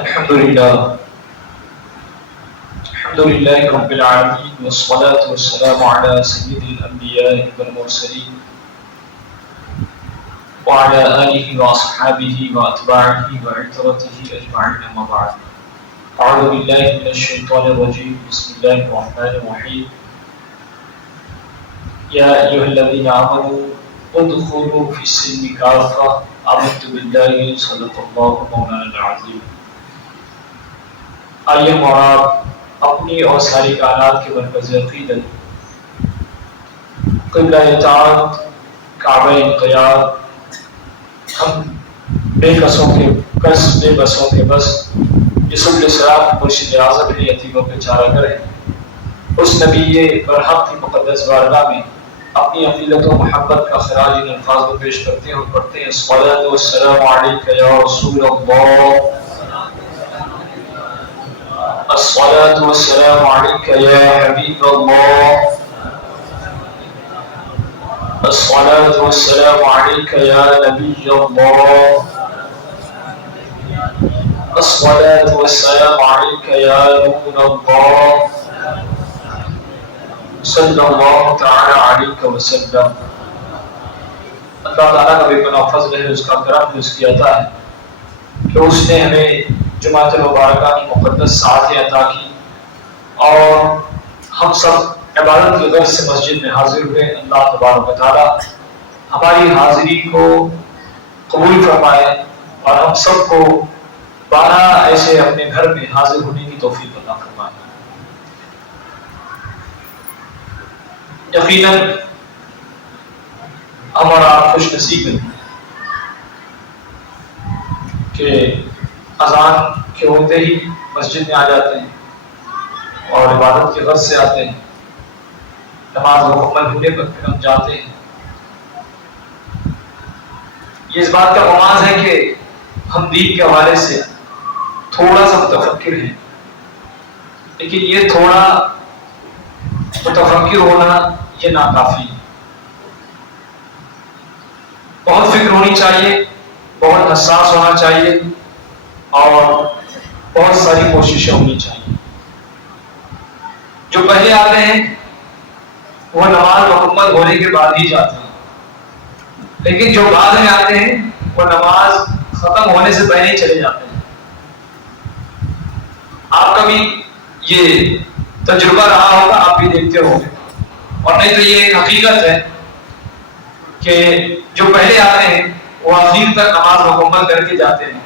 الحمد لله الحمد لله رب العالمين والصلاة والسلام على سيد الأنبياء والمرسلين وعلى آله وأصحابه وأتباعه وعترته أجمعين أما بعد. أعوذ بالله من الشيطان الرجيم. بسم الله الرحمن الرحيم. يا أيها الذين آمنوا ادخلوا في السلم كافة. آمنت بالله صدق الله مولانا العظيم. آئیے مراد اپنی اور ساری کائنات کے مرکز عقیدت قبلہ اطاعت کعبہ انقیاد ہم بے بسوں کے بس یسوع السلام مرشد اعظم علی یتیموں کے چارہ گر ہیں. اس نبی برحق کی مقدس بارگاہ میں اپنی عقیدت و محبت کا خراج ان الفاظ کو پیش کرتے ہیں اور پڑھتے ہیں الصلاۃ والسلام علیک یا رسول اللہ، الصلاة والسلام عليك يا حبيب الله، الصلاة والسلام عليك يا نبي الله، الصلاة والسلام عليك يا نور الله، صلى الله تعالى عليك وسلم. اللہ تعالیٰ کا بے پناہ فضل ہے، اس کا کرم ہے، اس کی عطا ہے کہ اس نے ہمیں جماعت المبارکہ کی مقدس ساعتیں عطا کی اور ہم سب عبادت کی غرض سے مسجد میں حاضر ہوئے. اللہ تبارک و تعالیٰ ہماری حاضری کو قبول فرمائے اور ہم سب کو 12 ایسے اپنے گھر میں حاضر ہونے کی توفیق عطا فرمائے. یقیناً ہمارا خوش نصیب ہے کہ اذان کے ہوتے ہی مسجد میں آ جاتے ہیں اور عبادت کی غرض سے آتے ہیں. نماز مکمل ہونے پر پھر ہم جاتے ہیں. یہ اس بات کا مماز ہے کہ ہم دین کے حوالے سے تھوڑا سا متفکر ہیں، لیکن یہ تھوڑا متفکر ہونا یہ ناکافی ہے. بہت فکر ہونی چاہیے، بہت حساس ہونا چاہیے اور بہت ساری کوششیں ہونی چاہیے. جو پہلے آتے ہیں وہ نماز مکمل ہونے کے بعد ہی جاتے ہیں، لیکن جو بعد میں آتے ہیں وہ نماز ختم ہونے سے پہلے ہی چلے جاتے ہیں. آپ کا بھی یہ تجربہ رہا ہوگا، آپ بھی دیکھتے ہوں گے، اور نہیں تو یہ ایک حقیقت ہے کہ جو پہلے آتے ہیں وہ آخر تک نماز مکمل کر کے جاتے ہیں،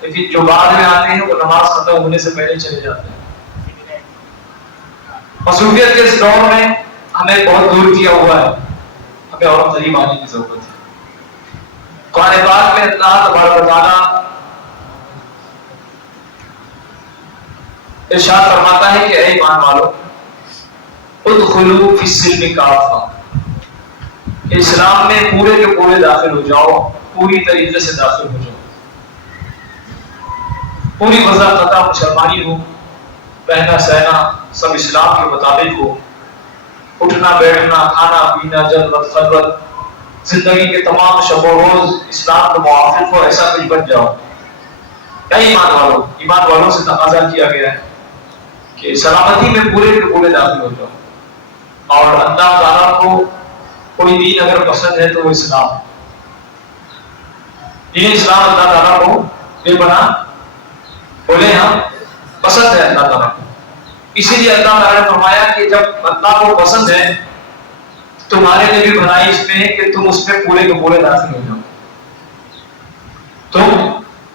لیکن جو بعد میں آتے ہیں وہ نماز ختم ہونے سے پہلے چلے جاتے ہیں. مصروفیت کے اس دور میں ہمیں بہت دور کیا ہوا ہے، ہمیں اور قریب آنے کی ضرورت ہے. قرآن پاک میں اللہ تبارک و تعالیٰ ارشاد فرماتا ہے کہ اے ایمان والو ادخلوا فی السلم کافہ، اسلام میں پورے کے پورے داخل ہو جاؤ، پوری طریقے سے داخل ہو جاؤ. پوری وضع قطع مسلمانی ہو، رہنا سہنا سب اسلام کے مطابق ہو، اٹھنا بیٹھنا کھانا پینا جلوت خلوت زندگی کے تمام شب و روز اسلام کو موافق ہو، ایسا کچھ بن جاؤ. کیا ایمان والوں سے تقاضا کیا گیا ہے کہ سلامتی میں پورے کے پورے داخل ہو جاؤ. اور اللہ تعالیٰ کو کوئی دین اگر پسند ہے تو وہ اسلام. دین اسلام اللہ تعالیٰ کو بے پناہ بولے ہم پسند ہے اللہ تعالیٰ کو. اسی لیے اللہ تعالیٰ نے فرمایا کہ جب اللہ کو پسند ہے تمہارے لیے بھی بھلائی اس میں ہے کہ تم اس میں پورے کے پورے داخل ہو جاؤ. تم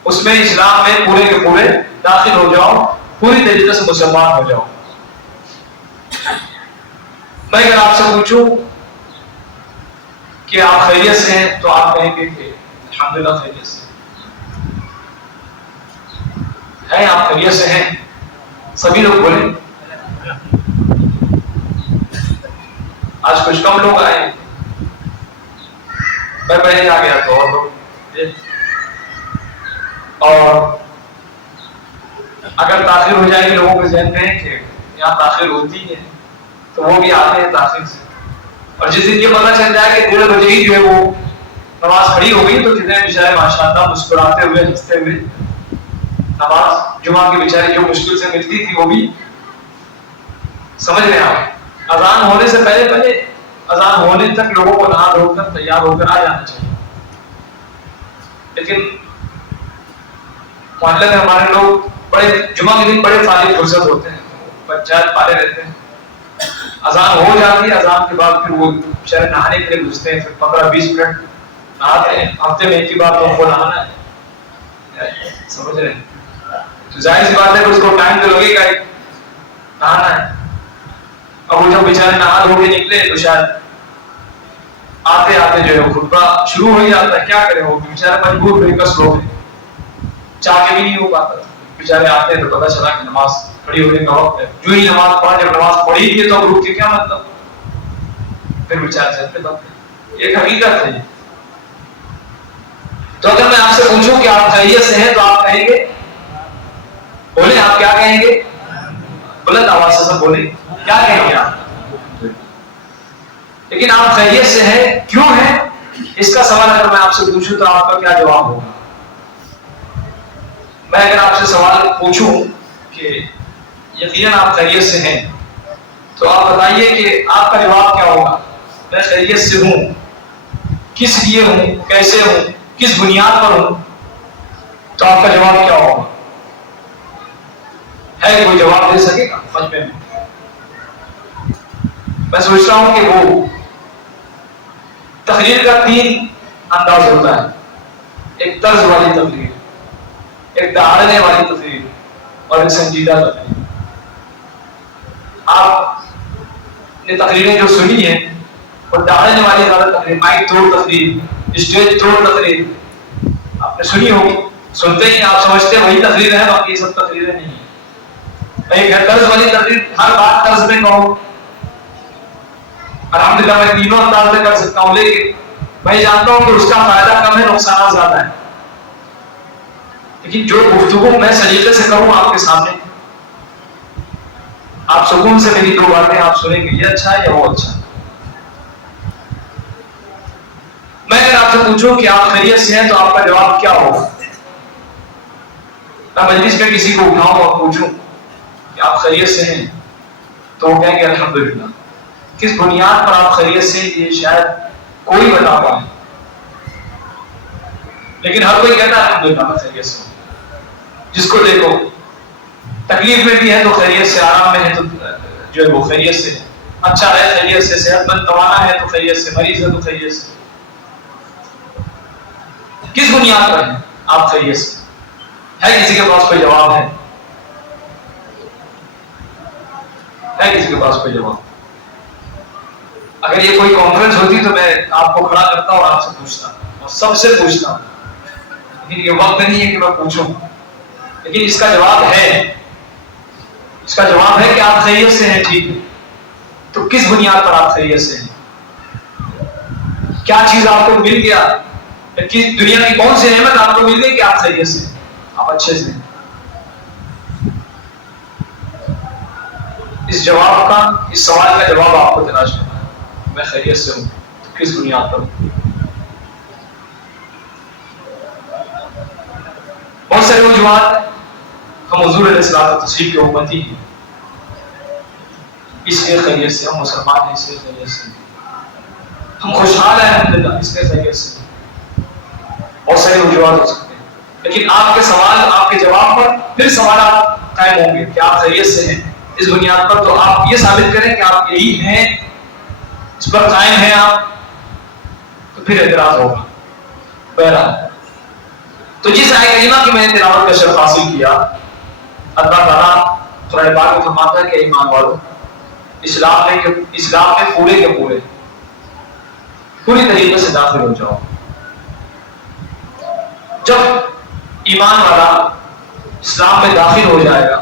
اس میں اسلام میں پورے کے پورے داخل ہو جاؤ، پوری طریقے سے مسلمان ہو جاؤ. میں اگر آپ سے پوچھوں کہ آپ خیریت سے ہیں تو آپ کہیں گے کہ الحمدللہ خیریت سے ہیں. آپ خیریت سے ہیں؟ سبھی لوگ بولیں. آج کچھ کم لوگ آئے، میں پہلے آ گیا تو اور لوگ. اور اگر تاخیر ہو جائے گی لوگوں کے ذہن میں کہ یہاں تاخیر ہوتی ہے تو وہ بھی آتے ہیں تاخیر سے. اور جس دن یہ پتہ چل جائے کہ 1:30 بجے ہی جو ہے وہ نماز کھڑی ہو گئی تو کتنے بیچارے ماشاءاللہ مسکراتے ہوئے ہنستے ہوئے نماز جمعہ کے بیچارے جو مشکل سے ملتی تھی وہ بھی سمجھ رہے ہیں آپ، اذان ہونے سے پہلے اذان ہونے تک لوگوں کو نہا دھو کر تیار ہو کر آ جانا چاہیے. لیکن محلے میں ہمارے لوگ بڑے جمعہ کے دن بڑے فارغ فرصت ہوتے ہیں، بچہ پالے رہتے ہیں، اذان ہو جاتی ہے، اذان کے بعد پھر وہ شہر نہانے کے لیے گھستے ہیں، پھر 15-20 منٹ نہاتے ہیں، ہفتے میں ایک ہی بار تو ان کو نہانا ہے، سمجھ رہے ہیں؟ تو ظاہر سی بات ہے کہ اس کو ٹائم تو لگے گا ہی، نہانا ہے. اب وہ جب بیچارے نہا دھو کے نکلے تو شاید آتے آتے جو ہے خطبہ شروع ہو ہی جاتا ہے. کیا کرے وہ بیچارے مجبور بے کس لوگ ہیں، چاہ کے بھی نہیں ہو پاتا. بیچارے آتے ہیں تو پتہ چلا کہ نماز کھڑی ہونے کا وقت ہے، جو ہی نماز پڑھا، جب نماز پڑھی تھی تو رک کے کیا مطلب، پھر بیچارے چلتے بنتے. ایک حقیقت ہے. تو اگر میں آپ سے پوچھوں کہ آپ خیریت سے ہیں تو آپ کہیں گے، بولیں آپ کیا کہیں گے، بلند آواز سے سب بولیں کیا کہیں گے آپ. لیکن آپ خیریت سے ہیں کیوں ہیں، اس کا سوال اگر میں آپ سے پوچھوں تو آپ کا کیا جواب ہوگا. میں اگر آپ سے سوال پوچھوں کہ یقیناً آپ خیریت سے ہیں تو آپ بتائیے کہ آپ کا جواب کیا ہوگا. میں خیریت سے ہوں، کس لیے ہوں، کیسے ہوں، کس بنیاد پر ہوں، تو آپ کا جواب کیا ہوگا. ہے کوئی جواب دے سکے گا مجمع میں؟ میں سوچتا ہوں کہ وہ تقریر کا 3 انداز ہوتا ہے، ایک طرز والی تقریر، ایک دہاڑنے والی تقریر اور ایک سنجیدہ تقریر. آپ نے تقریریں جو سنی ہیں وہ دہاڑنے والی زیادہ تقریر، مائک توڑ تقریر، اسٹیج توڑ تقریر آپ نے سنی ہوگی. سنتے ہی آپ سمجھتے وہی تقریر ہے، باقی سب تقریریں نہیں ہیں. ایک طرز والی تقریر، ہر بات طرز میں کہو. الحمدللہ میں تینوں انداز میں کر سکتا ہوں، لیکن میں جانتا ہوں کہ اس کا فائدہ کم ہے، نقصانات زیادہ ہے. لیکن جو گفتگو میں سلیقے سے کروں آپ کے سامنے، آپ سکون سے میری 2 باتیں آپ سنیں گے، یہ اچھا ہے یا وہ اچھا ہے. میں اگر آپ سے پوچھوں کہ آپ خیریت سے ہیں تو آپ کا جواب کیا ہوگا. میں مجلس میں کسی کو اٹھاؤں اور پوچھوں کہ آپ خیریت سے ہیں تو وہ کہیں گے الحمدللہ. کس بنیاد پر آپ خیریت سے ہیں یہ شاید کوئی بتا پائے، لیکن ہر کوئی کہتا ہے الحمدللہ میں خیریت سے ہوں. جس کو دیکھو تکلیف میں بھی ہے تو خیریت سے، آرام میں ہے تو جو ہے وہ خیریت سے، اچھا ہے خیریت سے، صحت مند توانا ہے تو خیریت سے، مریض ہے تو خیریت سے. کس بنیاد پر ہے آپ خیریت سے؟ ہے کسی کے پاس کوئی جواب ہے کسی کے پاس کوئی جواب؟ اگر یہ کوئی کانفرنس ہوتی تو میں آپ کو کھڑا کرتا اور آپ سے پوچھتا اور سب سے پوچھتا، لیکن یہ وقت نہیں ہے کہ میں پوچھوں. لیکن اس کا جواب ہے، اس کا جواب ہے کہ آپ خیریت سے ہیں. ٹھیک ہے، تو کس بنیاد پر آپ خیریت سے ہیں؟ کیا چیز آپ کو مل گیا، دنیا کی کون سی نعمت آپ کو مل گئی کہ آپ خیریت سے ہیں، آپ اچھے سے ہیں. اس جواب کا، اس سوال کا جواب آپ کو تلاش کرنا ہے. میں خیریت سے ہوں تو کس بنیاد پر ہوں. بہت سارے وجوہات، ہم حضور علیہ الصلوۃ والتسلیم کے امتی ہیں، اس لیے خیریت سے، ہم مسلمان ہیں اس لیے خیریت سے، ہم خوشحال ہیں الحمدللہ اس لیے خیریت سے. بہت سارے وجوہات ہو سکتے ہیں، لیکن آپ کے سوال، آپ کے جواب پر پھر سوالات قائم ہوں گے کہ آپ خیریت سے ہیں اس بنیاد پر. تو آپ یہ ثابت کریں کہ آپ یہی ہیں، اس پر قائم ہیں آپ، تو پھر اعتراض ہوگا. بہرحال تو جس آیت کریمہ کی میں نے تلاوت کا شرف حاصل کیا، اللہ تعالیٰ قرآن پاک میں فرماتا ہے کہ ایمان والو، اسلام میں پورے کے پورے پوری طریقے سے داخل ہو جاؤ. جب ایمان والا اسلام میں داخل ہو جائے گا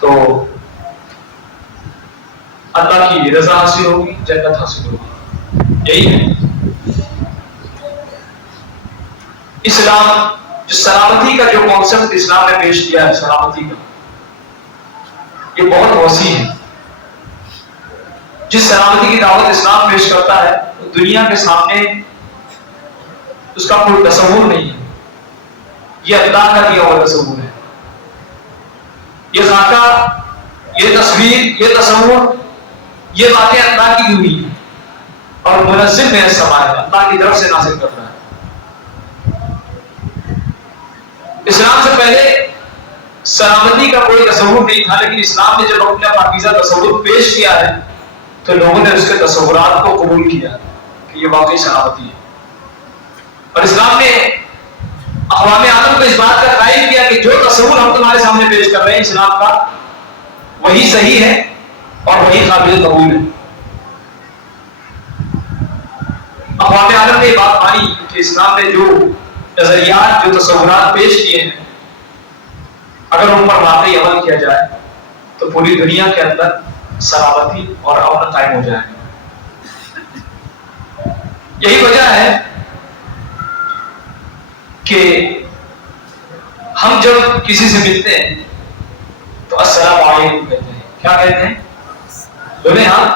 تو اللہ کی رضا حاصل ہوگی، جنت حاصل ہوگی. یہی ہے اسلام. جو سلامتی کا جو کانسیپٹ اسلام نے پیش کیا ہے، سلامتی کا، یہ بہت وسیع ہے. جس سلامتی کی دعوت اسلام پیش کرتا ہے وہ دنیا کے سامنے اس کا کوئی تصور نہیں ہے. یہ اللہ کا دیا ہوا تصور ہے. یہ خاکہ، یہ تصویر، یہ تصور، یہ باتیں اللہ کی ہوئی ہیں اور منزل میں سما ہے، اللہ کی طرف سے نازل کر رہا ہے. اسلام سے پہلے سلامتی کا کوئی تصور نہیں تھا، لیکن اسلام نے جب اپنا پاکیزہ تصور پیش کیا ہے تو لوگوں نے اس کے تصورات کو قبول کیا کہ یہ واقعی سلامتی ہے. اور اسلام نے اقوام عالم کو اس بات کا قائل کیا کہ جو تصور ہم تمہارے سامنے پیش کر رہے ہیں اسلام کا، وہی صحیح ہے اور وہی قابل قبول ہے. اقوام عالم نے یہ بات مانی کہ اسلام نے جو نظریات، جو تصورات پیش کیے ہیں، اگر ان پر واقعی عمل کیا جائے تو پوری دنیا کے اندر سلامتی اور امن قائم ہو جائے گا. یہی وجہ ہے کہ ہم جب کسی سے ملتے ہیں تو السلام علیکم کہتے ہیں. کیا کہتے ہیں؟ بولے ہاں،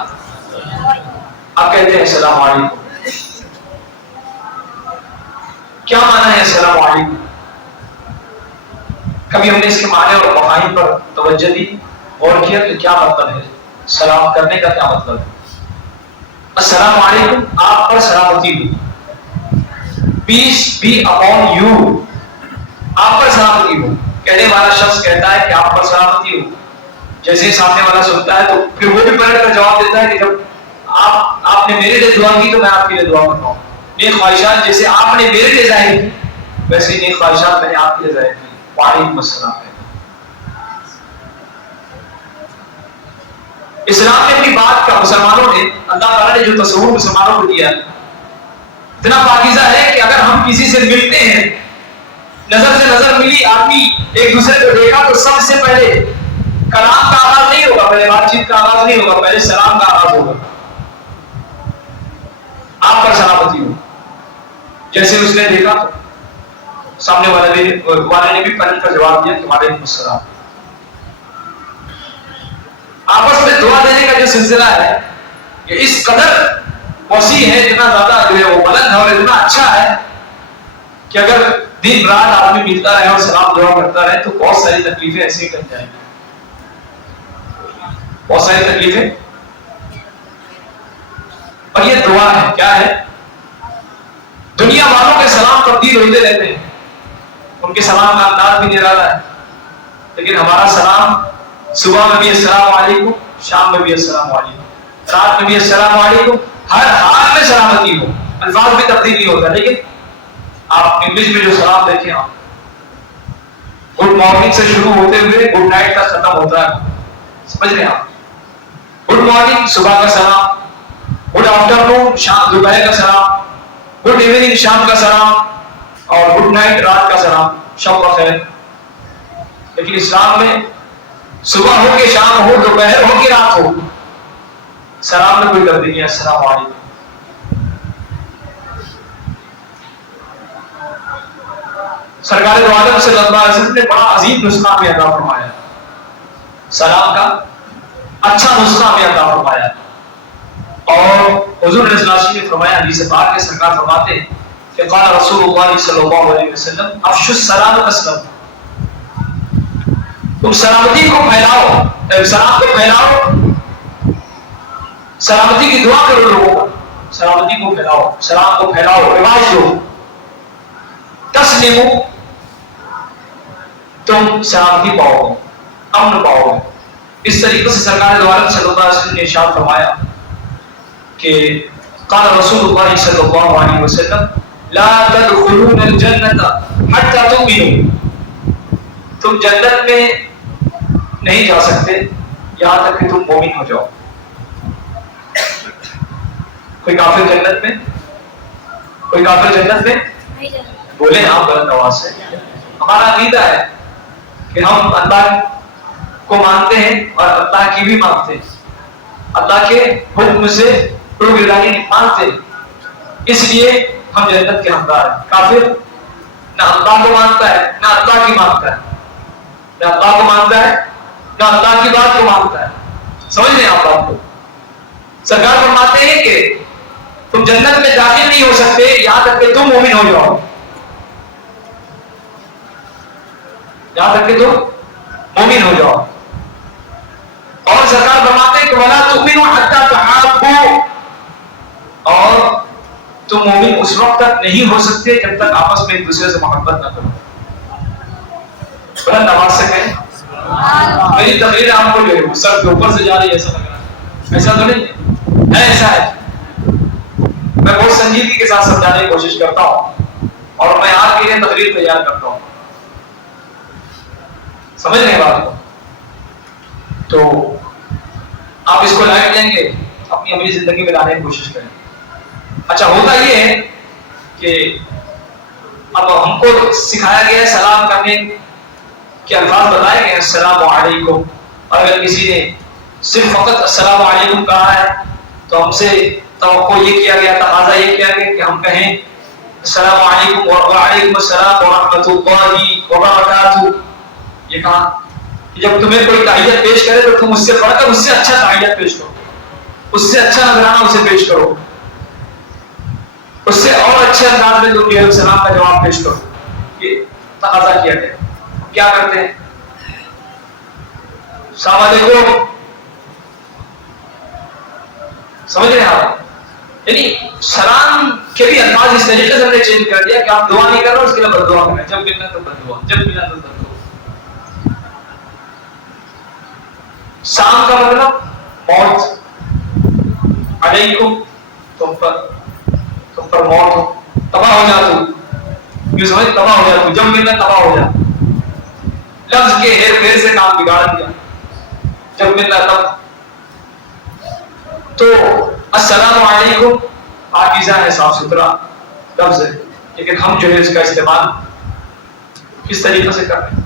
آپ کہتے ہیں السلام علیکم. کیا معنی ہے السلام علیکم؟ کبھی ہم نے اس کے معنی اور مفاہیم پر توجہ دی اور کیا کہ کیا مطلب ہے سلام کرنے کا؟ کیا مطلب ہے السلام علیکم؟ آپ پر سلامتی ہو، پیس بی اپون یو، آپ پر سلامتی ہو. کہنے والا شخص کہتا ہے کہ آپ پر سلامتی ہو، جیسے سامنے والا سنتا ہے تو پھر وہ بھی پلٹ کر جواب دیتا ہے کہ جب آپ نے میرے لیے دعا کی تو میں آپ کے لیے دعا کرتا ہوں. نیک خواہشات جیسے آپ نے میرے لیے ظاہر کی، ویسے نیک خواہشات میں نے آپ کے لیے ظاہر کی. وعلیکم السلام. اسلام نے اپنی بات کا مسلمانوں نے، اللہ تعالیٰ نے جو تصور مسلمانوں کو دیا اتنا پاکیزہ ہے کہ اگر ہم کسی سے ملتے ہیں، نظر سے نظر ملی، آدمی ایک دوسرے کو دیکھا تو سب سے پہلے کلام کا آغاز نہیں ہوگا، پہلے بات چیت کا آغاز نہیں ہوگا، پہلے سلام کا آغاز ہوگا. آپ پر سلامتی ہو. جیسے اس نے دیکھا سامنے والے نے بھی پلٹ کر جواب دیا کہ وعلیکم السلام. آپس میں دعا دینے کا جو سلسلہ ہے یہ اس قدر وسیع ہے، اتنا زیادہ جو ہے وہ بلند ہے اور اتنا اچھا ہے کہ اگر دن رات آدمی ملتا رہے اور سلام دعا کرتا رہے تو بہت ساری تکلیفیں ایسے ہی کٹ جائیں گی. بہت ساری تکلیفیں. اور یہ دعا ہے، کیا ہے؟ دنیا والوں کے سلام تبدیل ہوتے رہتے ہیں، ان کے سلام کا انداز بھی نرالا ہے، لیکن ہمارا سلام صبح میں بھی السلام علیکم، شام میں بھی السلام علیکم، رات میں بھی السلام علیکم، ہر حال میں سلامتی ہو. الفاظ بھی تبدیل نہیں ہوتا، لیکن آپ انگلش میں جو سلام دیکھیں، آپ گڈ مارننگ سے شروع ہوتے ہوئے گڈ نائٹ تک ختم ہوتا ہے. سمجھ رہے ہیں آپ؟ گڈ مارننگ صبح کا سلام، گڈ آفٹرنون شام دوپہر کا سلام، گڈ ایوننگ شام کا سلام، اور گڈ نائٹ رات کا سلام، شب بخیر. لیکن اسلام میں صبح ہو کے شام ہو، دوپہر ہو کے رات ہو، سلام میں کوئی تبدیلی نہیں ہے. السلام علیکم. سرکار دو عالم صلی اللہ علیہ وسلم نے بڑا عظیم نسخہ ہمیں عطا فرمایا، سلام کا اچھا نسخہ ہمیں عطا فرمایا. اور حضور علیہ السلام نے فرمایا، حدیث پاک میں سرکار فرماتے ہیں کہ قال رسول اللہ صلی اللہ علیہ وسلم افشوا السلام تسلموا. تم سلامتی کو پھیلاؤ، سلام کو پھیلاؤ، سلامتی کی دعا کرو لوگوں کو، سلامتی کو پھیلاؤ، سلام کو پھیلاؤ، رواج دو. تسلیمو، تم سلامتی پاؤ گے، امن پاؤ گے. اس طریقے سے سرکار دو عالم صلی اللہ علیہ وسلم نے ارشاد فرمایا کہ قال رسول اللہ صلی اللہ علیہ وسلم لا تدخلون الجنة حتى تؤمنوا. تم جنت میں نہیں جا سکتے یہاں تک کہ تم مومن ہو جاؤ. کوئی کافر جنت میں؟ کوئی کافر جنت میں؟ بولے آپ بلند آواز سے. ہمارا عقیدہ ہے کہ ہم اللہ کو مانتے ہیں اور اللہ کی بھی مانتے ہیں، اللہ کے حکم سے پروگرانی مانتے ہیں، اس لیے ہم جنت کے حقدار ہیں. کافر نہ اللہ کو مانتا ہے نہ اللہ کی مانتا ہے، نہ اللہ کو مانتا ہے نہ اللہ کی بات کو مانتا ہے. سمجھ رہے ہیں آپ بات کو؟ سرکار فرماتے ہیں کہ تم جنت میں داخل نہیں ہو سکتے یہاں تک کہ تم مومن ہو جاؤ. یہاں تک کہ تم مومن ہو جاؤ. اور سرکار فرماتے ہیں کہ وَلَا تُؤْمِنُوا حَتَّى تَحَابُّوا، اور تم مومن اس وقت تک نہیں ہو سکتے جب تک آپس میں ایک دوسرے سے محبت نہ کرو. بلند آواز سے کہیں. میری تقریر آپ کو جو ہے سب کے اوپر سے جا رہی ہے ایسا لگ رہا ہے، ایسا تو نہیں ہے، ایسا ہے. میں بہت سنجیدگی کے ساتھ سمجھانے کی کوشش کرتا ہوں اور میں آپ کے لیے تقریر تیار کرتا ہوں. سمجھ رہے ہیں بات کو؟ تو آپ اس کو لائٹ لیں گے، اپنی عملی زندگی میں لانے کی کوشش کریں. اچھا ہوتا یہ ہے کہ اب ہم کو سکھایا گیا ہے سلام کرنے کے الفاظ بتائے گئے، السلام علیکم. اگر کسی نے صرف فقط السلام علیکم کہا ہے تو ہم سے توقع یہ کیا گیا، تقاضا یہ کیا گیا کہ ہم کہیں السلام علیکم وعلیکم السلام ورحمۃ اللہ وبرکاتہ. یہ کہا کہ جب تمہیں کوئی تحیت پیش کرے تو تم اس سے پڑھ کر اس سے اچھا تحیت پیش کرو، اس سے اچھا نظرانہ اسے پیش کرو، اس سے اور اچھے انداز میں تم علیہ السلام کا جواب پیش کرو. یہ تقاضا کیا گیا. کیا کرتے ہیں؟ السلام علیکم. سمجھ رہے ہیں آپ؟ یعنی سلام کے بھی الفاظ اس طریقے سے ہم نے چینج کر دیا کہ آپ دعا نہیں کر رہے اس کے لیے بد دعا کریں. جب ملنا تو بد دعا، جب ملنا تو بد دعا. سلام کا مطلب موت، علیکم تم پر موت ہو، تباہ ہو جا تو، یہ سمجھ تباہ ہو جا تو، جب ملنا تباہ ہو جا. لفظ کے ہیر پھیر سے کام بگاڑ دیا. جب ملنا تب. تو السلام علیکم پاکیزہ ہے، صاف ستھرا لفظ ہے، لیکن ہم جو ہے اس کا استعمال کس طریقے سے کرتے ہیں؟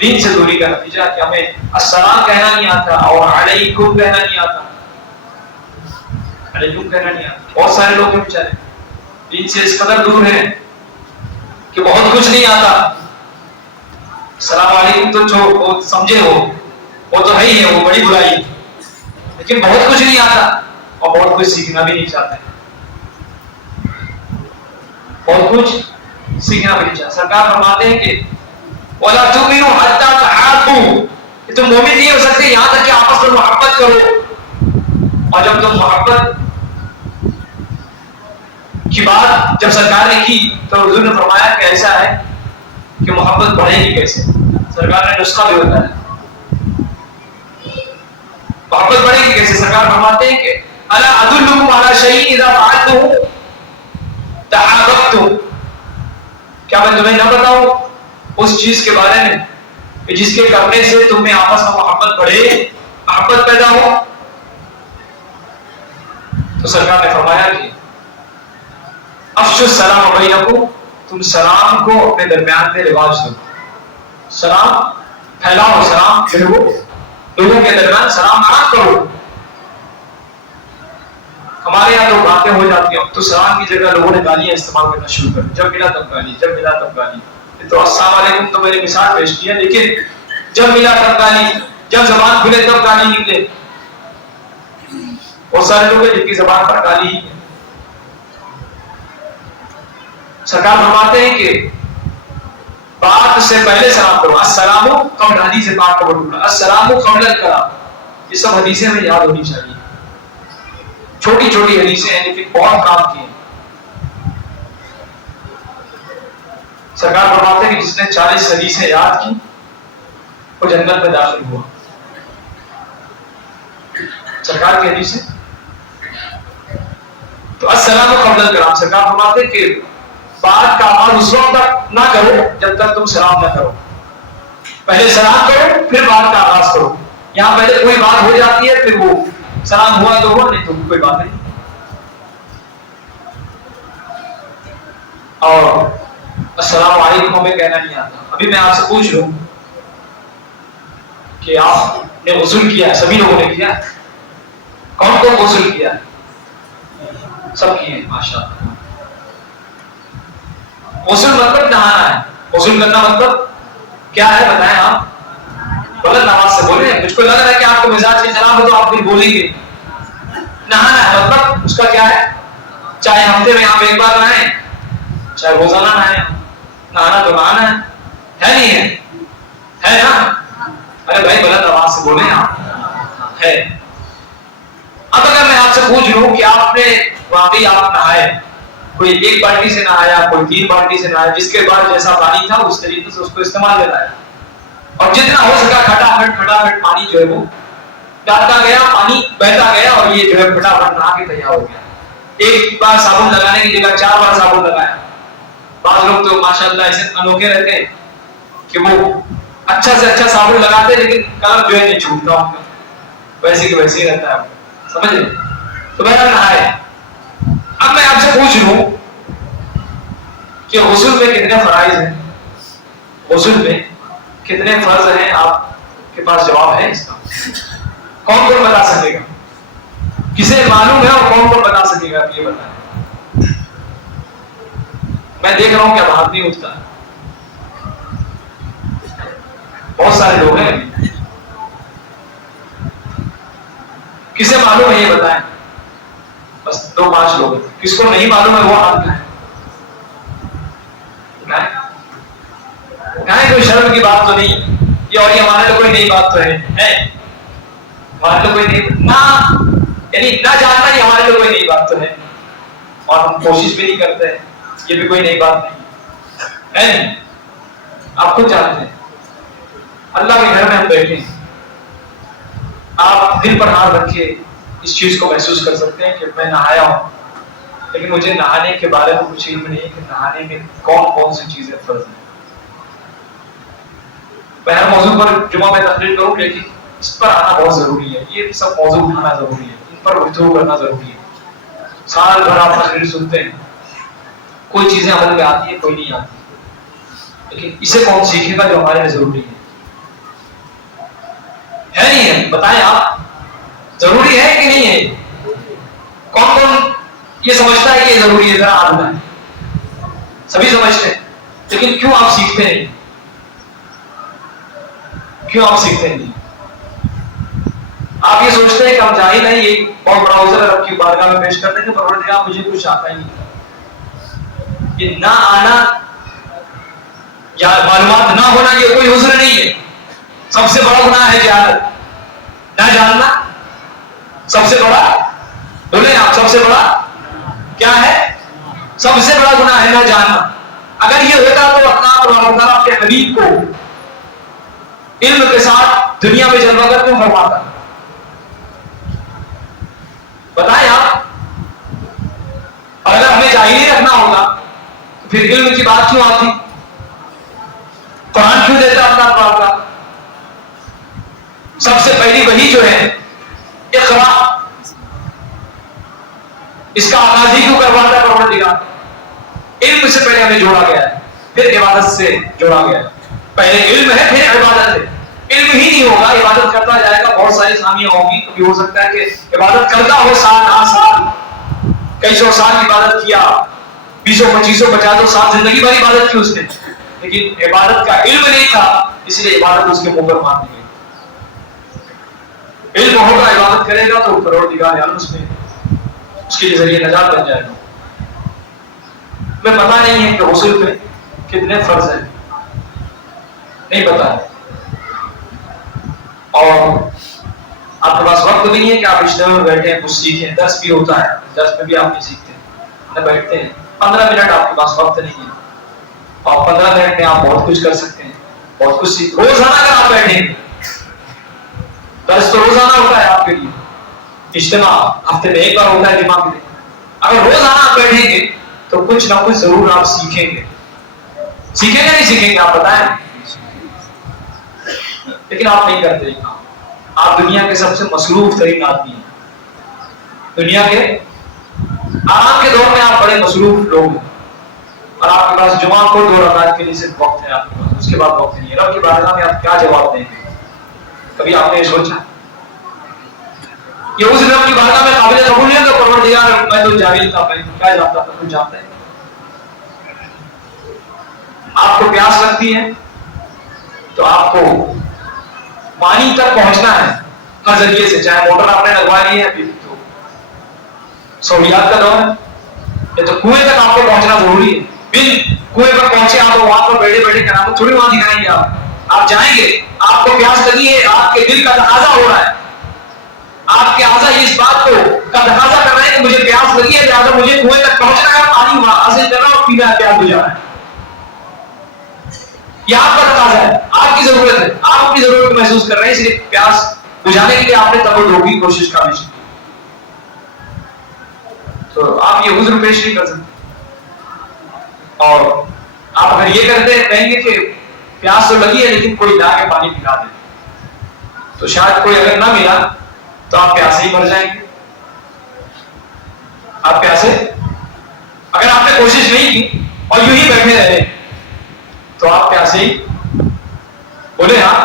دین سے دوری کا نتیجہ کہ ہمیں السلام کہنا نہیں آتا اور علیکم کہنا نہیں آتا. علیکم کہنا نہیں آتا. بہت سارے لوگ ہیں بیچارے دین سے اس قدر دور ہیں کہ بہت کچھ نہیں آتا. السلام علیکم تو جو وہ سمجھے ہو وہ تو ہے ہی ہے، وہ بڑی برائی ہے، لیکن بہت کچھ نہیں آتا اور بہت کچھ سیکھنا بھی نہیں چاہتے. بہت کچھ سیکھنا بھی نہیں چاہتے. سرکار فرماتے ہیں کہ وَلَا تُؤْمِنُوا حَتَّى تَحَابُّوا، کہ تم مومن نہیں ہو سکتے یہاں تک کہ آپس میں محبت کرو. اور جب تم محبت کی بات جب سرکار نے کی تو حضور نے فرمایا کہ ایسا ہے کہ محبت بڑھے گی کیسے. سرکار نے نسخہ بھی بتایا محبت بڑھے گی کیسے. سرکار فرماتے ہیں کہ الا ادلکم علی شیء اذا فعلتم تحاببتم، کیا میں تمہیں نہ بتاؤں اس چیز کے بارے میں کہ جس کے کرنے سے تم میں آپس میں محبت بڑھے، محبت پیدا ہو. تو سرکار نے فرمایا کہ افشوا السلام بینکم، تم سلام کو اپنے درمیان میں رواج دو. سلام پھیلاؤ، سلام پھیلاؤ، لوگوں کے درمیان سلام عام کرو. ہمارے یہاں تو باتیں ہو جاتی ہیں تو سلام کی جگہ لوگوں نے گالیاں استعمال کرنا شروع کر دی. جب ملا تب گالی، جب ملا تب گالی. تو السلام علیکم تو میں نے مثال پیش کی ہے، لیکن جب ملا تب گالی، جب زبان کھلے تب گالی نکلے. بہت سارے لوگ ہیں جن کی زبان پر گالی ہی ہے. سرکار فرماتے ہیں کہ بات سے پہلے سلام کرو. السلام قبل، حدیث پاک کا ورڈ، السلام قبل الکلام. یہ سب حدیثیں ہمیں یاد ہونی چاہیے. چھوٹی چھوٹی حدیثیں ہیں لیکن بہت کام کی ہیں. سرکار فرماتے ہیں کہ جس نے 40 حدیثیں یاد کی وہ جنت میں داخل ہوا. سرکار کی حدیث ہے. تو السلام قبل الکلام. سرکار فرماتے ہیں کہ بات کا آغاز اس وقت تک نہ کرو جب تک تم سلام نہ کرو. پہلے سلام کرو پھر بات کا آغاز کرو. یہاں پہلے کوئی بات ہو جاتی ہے پھر وہ سلام ہوا تو ہوا، نہیں تو کوئی بات نہیں. اور السلام علیکم ہمیں کہنا نہیں آتا. ابھی میں آپ سے پوچھ لوں کہ آپ نے غسل کیا ہے؟ سبھی لوگوں نے کیا؟ کون کون غسل کیا؟ سب کیے. ماشاءاللہ. غسل مطلب نہانا ہے. غسل کرنا مطلب کیا ہے بتائیں آپ؟ غلط آواز سے بولیں. مجھ کو لگ رہا ہے کہ آپ کو مزاج کی خراب ہو تو آپ بھی بولیں گے. نہانا ہے مطلب اس کا کیا ہے؟ چاہے ہفتے میں آپ ایک بار نہائیں، چاہے روزانہ نہائیں، نہانا تو نہانا ہے نہیں ہے. ہے نا؟ ارے بھائی بلند آواز سے بولیں آپ، ہے۔ اب اگر میں آپ سے پوچھ لوں کہ آپ نے واقعی آپ نہائے، کوئی ایک بالٹی سے نہایا، کوئی 3 بالٹی سے نہایا، جس کے بعد جیسا پانی تھا اس طریقے سے اس کو استعمال کرنا ہے، اور جتنا ہو سکا کھٹاکھٹ پانی جو ہے وہ ڈالتا گیا، پانی بہتا گیا، اور یہ جو ہے فٹافٹ نہا کے تیار ہو گیا۔ ایک بار صابن لگانے کی جگہ 4 بار صابن لگایا۔ بعض لوگ تو ماشاءاللہ ایسے انوکھے رہتے ہیں کہ وہ اچھا سے اچھا صابن لگاتے ہیں لیکن کلر جو ہے نہیں چھوٹتا ان کا، ویسے کہ ویسے ہی رہتا ہے، سمجھ لیں؟ تو بہرحال نہائے۔ اب میں آپ سے پوچھ لوں کہ غسل میں کتنے فرائض ہیں، غسل میں کتنے فرض ہیں، آپ کے پاس جواب ہے اس کا؟ کون کون بتا سکے گا؟ کسے معلوم ہے اور کون کون بتا سکے گا؟ یہ بتائیں۔ میں دیکھ رہا ہوں کہ اب ہاتھ نہیں اٹھتا، بہت سارے لوگ ہیں، کسے معلوم ہے یہ بتائیں؟ بس 2-5 لوگ ہیں۔ کس کو نہیں معلوم ہے وہ ہاتھ اٹھائیں۔ کوئی شرم کی بات تو نہیں، یہ اور ہمارے تو کوئی نئی بات تو ہے، ہمارے تو کوئی نہیں نہ، یعنی نہ جاننا یہ ہمارے تو کوئی نئی بات تو ہے، اور ہم کوشش بھی نہیں کرتے، یہ بھی کوئی نئی بات نہیں ہے، نہیں؟ آپ خود جانتے ہیں، اللہ کے گھر میں ہم بیٹھے ہیں، آپ دل پر ہاتھ رکھے اس چیز کو محسوس کر سکتے ہیں کہ میں نہایا ہوں، لیکن مجھے نہانے کے بارے میں کچھ علم نہیں ہے کہ نہانے میں کون کون سی چیزیں فرض ہیں۔ میں ہر موضوع پر جمعہ میں تقریر کروں، لیکن اس پر آنا بہت ضروری ہے، یہ سب موضوع اٹھانا ضروری ہے، ان پر گفتگو کرنا ضروری ہے۔ سال بھر آپ تقریر سنتے ہیں، کوئی چیزیں عمل میں آتی ہیں، کوئی نہیں آتی، لیکن اسے کون سیکھے گا جو ہمارے لیے ضروری ہے نہیں ہے؟ بتائیں آپ، ضروری ہے کہ نہیں ہے؟ کون کون یہ سمجھتا ہے کہ یہ ضروری ہے؟ ذرا ہاتھ اٹھائیں۔ سبھی سمجھتے ہیں، لیکن کیوں آپ سیکھتے نہیں؟ کیوں آپ سیکھتے نہیں؟ آپ یہ سوچتے ہیں کہ ہم جاہل ہیں، یہ بہت بڑا عذر ہے رب کی بارگاہ میں پیش کرنے کے، پروردگار مجھے کچھ آتا ہی نہیں۔ یہ نہ آنا یا معلومات نہ ہونا یہ کوئی عذر نہیں ہے۔ سب سے بڑا گناہ ہے جہالت، نہ جاننا سب سے بڑا، بولیں آپ، سب سے بڑا کیا ہے؟ سب سے بڑا گناہ ہے نہ جاننا۔ اگر یہ ہوتا تو اللہ اپنے حبیب کو علم کے ساتھ دنیا میں جلوہ گر کیوں فرماتا؟ بتائیں آپ، اگر ہمیں جاہلی رکھنا ہوگا تو پھر علم کی بات کیوں آتی؟ قرآن کیوں دیتا اللہ پاک کا؟ سب سے پہلی وحی جو ہے اقرا، اس کا آغاز ہی کیوں کرواتا ہے پروردگار؟ علم سے پہلے ہمیں جوڑا گیا ہے، پھر عبادت سے جوڑا گیا ہے۔ پہلے علم ہے پھر عبادت ہے۔ علم ہی نہیں ہوگا، عبادت کرتا جائے گا، بہت ساری خامیاں ہوگی، کبھی ہو سکتا ہے کہ عبادت کرتا ہو سال کئی سو سال عبادت کیا، 20 25 50 سال زندگی بھر عبادت کی اس نے، لیکن عبادت کا علم نہیں تھا، اس لیے عبادت اس کے منہ پر مار دی گئی۔ علم ہوگا، عبادت کرے گا تو پروردگار عالم اس میں اس کے ذریعے نجات بن جائے گا۔ میں پتا نہیں ہے کہ غسل میں کتنے فرض ہیں، نہیں پتا ہے، اور آپ کے پاس وقت نہیں ہے کہ آپ اجتماع میں بیٹھے ہیں کچھ سیکھیں، درس بھی ہوتا ہے، درس میں بھی آپ نہیں سیکھتے، نہ بیٹھتے ہیں، 15 منٹ آپ کے پاس وقت نہیں ہے، اور 15 منٹ میں آپ بہت کچھ کر سکتے ہیں، بہت کچھ سیکھ۔ روزانہ اگر آپ بیٹھیں گے، درس تو روزانہ ہوتا ہے آپ کے لیے، اجتماع ہفتے میں ایک بار ہوتا ہے جمعہ کے لیے، اگر روزانہ آپ بیٹھیں گے تو کچھ نہ کچھ ضرور آپ سیکھیں گے۔ سیکھیں گے نہیں سیکھیں گے آپ بتائیں؟ لیکن آپ نہیں کرتے ہیں۔ آپ دنیا کے سب سے مصروف ترین آدمی ہیں، دنیا کے آرام کے دور میں آپ بڑے مصروف لوگ ہیں، اور آپ کے پاس جمعہ کو 2 رکعت کے لیے صرف وقت ہے، آپ کے پاس اس کے بعد وقت نہیں ہے۔ رب کی بارگاہ میں آپ کیا جواب دیں گے؟ کبھی آپ نے یہ سوچا؟ یہ اس رب کی بارگاہ میں قابل قبول ہے کہ پروردگار میں تو جاہل تھا، میں کیا جانتا تھا، کچھ جانتا ہے؟ آپ کو پیاس لگتی ہے تو آپ کو پانی تک پہنچنا ہے ہر ذریعے سے، چاہے موٹر آپ نے لگوا لی ہے، پھر تو سہولیات کا دور ہے، یا تو کنویں تک آپ کو پہنچنا ضروری ہے۔ بن کنویں پر پہنچے آپ وہاں پر بیٹھے بیٹھے کرام تھوڑی وہاں دکھائیں گے، آپ جائیں گے, آپ کو پیاس لگی ہے, آپ کے دل کا تقاضا ہو رہا ہے, آپ کے اعضاء اس بات کو کا تقاضا کر رہے ہیں کہ مجھے پیاس لگی ہے, لہٰذا مجھے کنویں تک پہنچنا ہے, پانی وہاں حاصل کرنا اور پینا ہے, پیاس بجھانا ہے. یہ آپ کا تقاضا ہے, آپ کی ضرورت ہے, آپ اپنی ضرورت کو محسوس کر رہے ہیں, اس لیے پیاس بجھانے کے لیے آپ نے تب کی کوشش کرنی چاہیے. تو آپ یہ عذر پیش نہیں کر سکتے. اور آپ اگر یہ کرتے کہیں گے کہ پیاس تو لگی ہے لیکن کوئی لا کے پانی پلا دے, تو شاید کوئی اگر نہ ملا تو آپ پیاسے ہی مر جائیں گے. آپ پیاسے, اگر آپ نے کوشش نہیں کی اور یوں ہی بیٹھے رہے تو آپ پیاسے ہی بولے ہاں,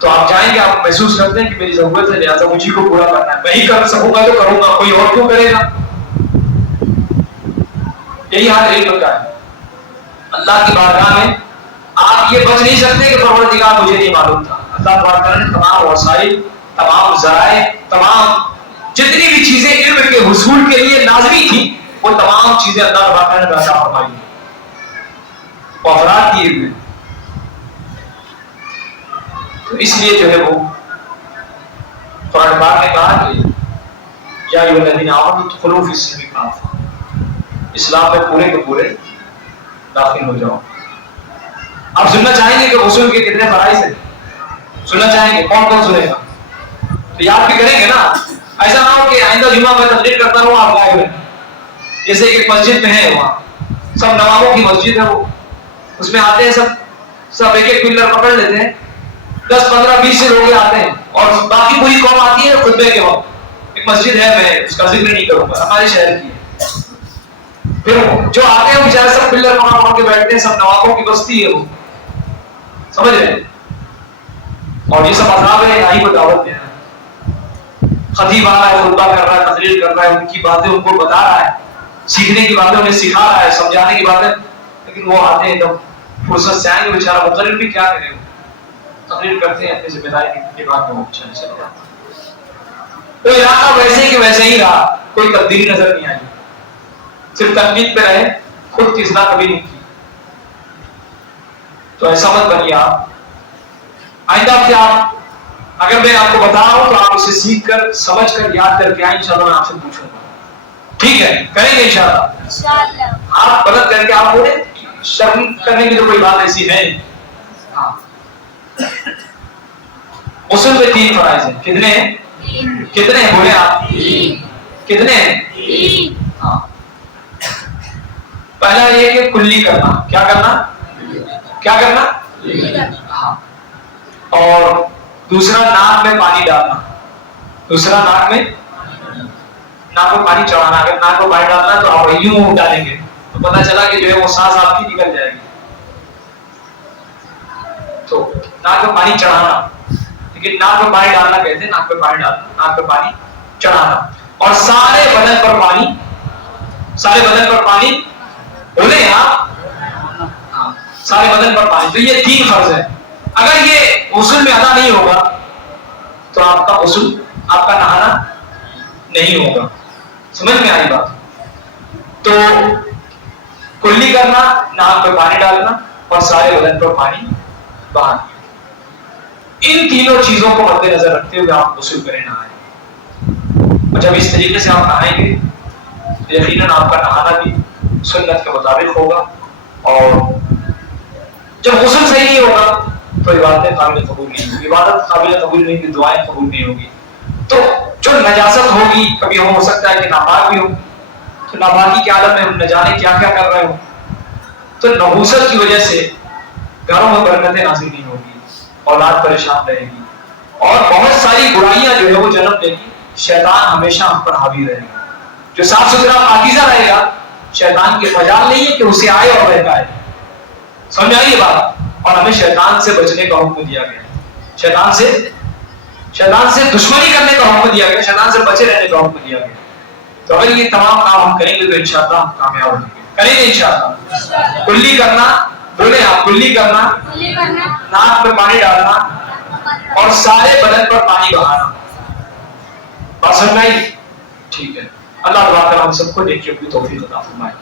تو آپ جائیں گے, آپ محسوس کرتے ہیں کہ میری ضرورت ہے, لہٰذا مجھے کو پورا کرنا ہے, میں ہی کر سکوں گا تو کروں گا, کوئی اور کیوں کرے گا. یہی حال علم کا ہے. اللہ کی بارگاہ میں آپ یہ بچ نہیں سکتے کہ پروردگار مجھے نہیں معلوم تھا. اللہ تعالیٰ نے تمام وسائل, تمام ذرائع, تمام جتنی بھی چیزیں علم کے حصول کے لیے لازمی تھی وہ تمام چیزیں اللہ تعالیٰ نے عطا فرمائی ہیں, وہ افراد دیے ہوئے. تو اس لیے جو ہے وہ قرآن پاک نے کہا کہ یا ایھا الذین آمنوا ادخلوا فی السلم کافہ, اسلام میں پورے کے پورے داخل ہو جاؤ. آپ سننا چاہیں گے کہ غسل کے کتنے فرائض ہیں؟ سننا چاہیں گے, کون کون سنے گا؟ تو یاد بھی کریں گے نا, ایسا نہ ہو کہ آئندہ جمعہ میں تقریر کرتا رہوں آپ غائب رہیں. جیسے کہ مسجد میں ہے, وہاں سب نوابوں کی مسجد ہے, وہ اس میں آتے ہیں سب ایک ایک پلر پکڑ لیتے ہیں, 10 15 20 سے لوگ آتے ہیں اور باقی پوری قوم آتی ہے خطبے کے وقت. ایک مسجد ہے, میں اس کا ذکر نہیں کروں گا, ہمارے شہر کی ہے. پھر جو آتے ہیں بیچارے سب پلر پکڑ کے بیٹھتے ہیں, سب نوابوں کی بستی ہے وہ, سمجھ رہے ہیں. اور یہ سب عذاب ہے الہی کو دعوت دے رہا ہے. خطیب آ رہا ہے, خطبہ کر رہا ہے, تقریر کر رہا ہے, ان کی باتیں ان کو بتا رہا ہے, سیکھنے کی باتیں انہیں سکھا رہا ہے, سمجھانے کی باتیں, لیکن وہ آتے ہیں تب فرصت سے آئیں گے بیچارہ مقرر بھی کیا کرے, تقریر کرتے ہیں اپنی ذمہ داری کی بات میں چلے جاتے ہیں. تو علاقہ ویسے کہ ویسے ہی رہا, کوئی تبدیلی نظر نہیں آئی, صرف تنقید پہ رہے, خود کی اصلاح کبھی نہیں کی. تو ایسا مت بنیے آپ. آئندہ سے آپ, اگر میں آپ کو بتا رہا ہوں تو آپ اسے سیکھ کر, سمجھ کر, یاد کر کے آئیں, انشاءاللہ میں آپ سے پوچھوں گا. ٹھیک ہے, کریں گے انشاءاللہ. آپ غلط کر کے آپ بولے, شرم کرنے کی تو کوئی بات ایسی ہے. ہاں, غسل میں 3 فرائض ہیں. کتنے ہیں؟ کتنے ہیں بولے آپ؟ کتنے ہیں؟ ہاں, پہلا یہ کہ کلی کرنا. کیا کرنا؟ کیا کرنا؟ ہاں. اور دوسرا ناک میں پانی ڈالنا. دوسرا ناک میں پانی چڑھانا. اگر ناک میں پانی ڈالنا ہے تو آپ یوں ڈالیں گے تو پتہ چلا کہ جو ہے وہ سانس آپ کی نکل جائے گی. تو ناک میں پانی چڑھانا, لیکن ناک میں پانی ڈالنا کہتے ہیں, ناک میں پانی ڈالنا, ناک میں پانی چڑھانا. اور سارے بدن پر پانی, سارے بدن پر پانی بولے آپ, ہاں, سارے بدن پر پانی. تو یہ 3 فرض ہے. اگر یہ غسل میں ادا نہیں ہوگا تو آپ کا غسل, آپ کا نہانا نہیں ہوگا. سمجھ میں آئی بات؟ تو کلی کرنا, ناک میں پانی ڈالنا اور سارے بدن پر پانی بہانا. ان تینوں چیزوں کو مد نظر رکھتے ہوئے آپ غسل کریں, نہائیں. اور جب اس طریقے سے آپ نہائیں گے تو یقیناً آپ کا نہانا بھی سنت کے مطابق ہوگا. اور جب غسل صحیح نہیں ہوگا تو عبادتیں قابل قبول نہیں ہوگی. عبادت قابل قبول نہیں ہوگی, دعائیں قبول نہیں ہوگی. تو جو نجاست ہوگی, کبھی ہو سکتا ہے کہ ناپاک بھی ہو, تو ناپاکی کے عالم میں ہم نہ جانے کیا کیا کر رہے ہوں. تو نحوست کی وجہ سے گھروں میں برکتیں نازل نہیں ہوگی, اولاد پریشان رہے گی, اور بہت ساری برائیاں جو ہے وہ جنم لے گی. شیطان ہمیشہ ہم پر حاوی رہے گا. جو صاف ستھرا پاکیزہ رہے گا, شیطان کی مجال نہیں ہے کہ اسے آئے اور بہکائے. سمجھ آئی یہ بات؟ اور ہمیں شیطان سے بچنے کا حکم دیا گیا, شیطان سے دشمنی کرنے کا حکم دیا گیا, شیطان سے بچے رہنے کا حکم دیا گیا. تو اگر یہ تمام کام ہم کریں گے تو انشاءاللہ ہم کامیاب ہوں گے. کریں گے انشاءاللہ. کلی کرنا, بولے آپ, کلی کرنا, ناک میں پانی ڈالنا اور سارے بدن پر پانی بہانا. بات سمجھ میں آئی؟ ٹھیک ہے. اللہ تعالیٰ ہم سب کو نیکیوں کی توفیق عطا فرمائے.